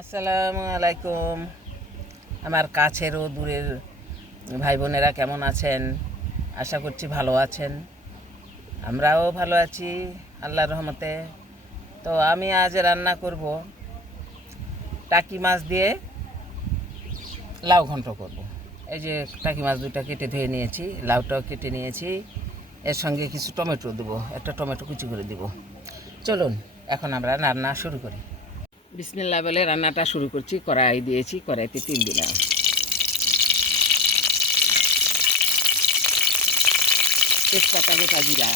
আসসালামু আলাইকুম। আমার কাছের ও দূরের ভাই বোনেরা কেমন আছেন? আশা করছি ভালো আছেন। আমরাও ভালো আছি আল্লাহর রহমতে। তো আমি আজ রান্না করব টাকি মাছ দিয়ে লাউ ঘন্ট করব। এই যে টাকি মাছ দুটো কেটে ধুয়ে নিয়েছি, লাউটাও কেটে নিয়েছি, এর সঙ্গে কিছু টমেটো দেবো, একটা টমেটো কুচি করে দেবো। চলুন এখন আমরা রান্না শুরু করি। বিসমিল্লাহ বলে রান্নাটা শুরু করছি। কড়াই দিয়েছি, কড়াইতে তেল দিলাম, তেজপাতা, গোটা জিরা,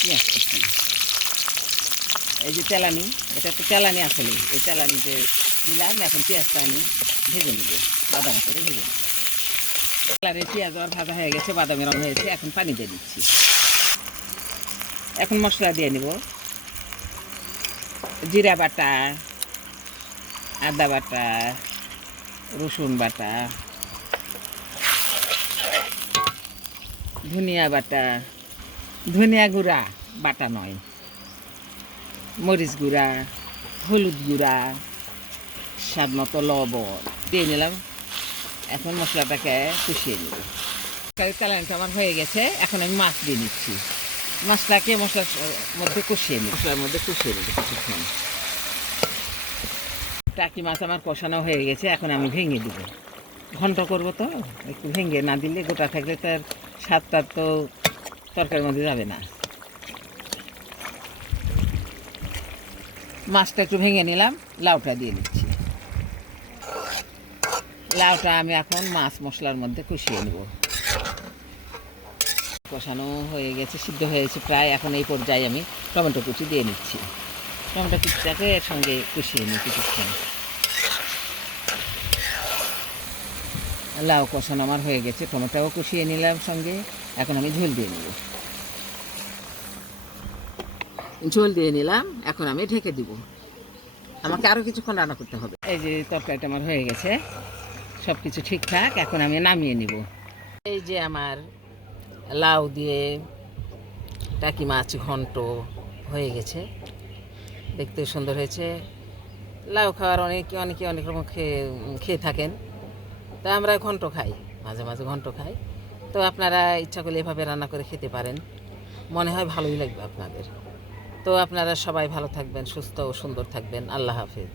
পেঁয়াজ কুচি, এই যে তেলানি, এটা তো তেলানি আসলে, এই তেলানিতে দিলাম। এখন পেঁয়াজটা আমি ভেজে নেব, বাদাম করে ভেজে নেব। তেলানির পেঁয়াজ আর ভাজা হয়ে গেছে, বাদামি রঙ হয়েছে। এখন পানি দিয়ে দিচ্ছি। এখন মশলা দিয়ে নেব। জিরা বাটা, আদা বাটা, রসুন বাটা, ধনিয়া বাটা, ধনিয়া গুঁড়া বাটা নয়, মরিচ গুঁড়া, হলুদ গুঁড়া, স্বাদ মতো লবণ দিয়ে নিলাম। এখন মশলাটাকে কষিয়ে নেব। তেলানিটা আমার হয়ে গেছে, এখন আমি মাছ দিয়ে নিচ্ছি। মাছটাকে মশলার মধ্যে কষিয়ে নিই, মশলার মধ্যে কষিয়ে নেব কিছুক্ষণ। টাকি মাছ আমার কষানো হয়ে গেছে, এখন আমি ভেঙে দেব। ঘন্ট করবো তো, একটু ভেঙে না দিলে গোটা থাকলে তার স্বাদটা তো তরকারির মধ্যে যাবে না। মাছটা একটু ভেঙে নিলাম, লাউটা দিয়ে দিচ্ছি। লাউটা আমি এখন মাছ মশলার মধ্যে কষিয়ে নেব। কষানো হয়ে গেছে, সিদ্ধ হয়েছে প্রায়। এখন এই পর্যায়ে আমি টমেটো কুচি দিয়ে নিচ্ছি। টমেটো কুচিটাকে এর সঙ্গে কষিয়ে নিই কিছুক্ষণ। লাউ কষানো আমার হয়ে গেছে, টমেটোও কষিয়ে নিলাম সঙ্গে। এখন আমি ঝোল দিয়ে নেব। ঝোল দিয়ে নিলাম, এখন আমি ঢেকে দিব। আমাকে আরও কিছুক্ষণ রান্না করতে হবে। এই যে তরকারিটা আমার হয়ে গেছে, সব কিছু ঠিকঠাক। এখন আমি নামিয়ে নিব। এই যে আমার লাউ দিয়ে টাকি মাছ ঘন্ট হয়ে গেছে, দেখতে সুন্দর হয়েছে। লাউ খাওয়ার অনেকে অনেকে অনেক রকম খেয়ে থাকেন, তো আমরা ঘন্ট খাই, মাঝে মাঝে ঘন্ট খাই। তো আপনারা ইচ্ছা করলে এভাবে রান্না করে খেতে পারেন, মনে হয় ভালোই লাগবে আপনাদের। তো আপনারা সবাই ভালো থাকবেন, সুস্থ ও সুন্দর থাকবেন। আল্লাহ হাফেজ।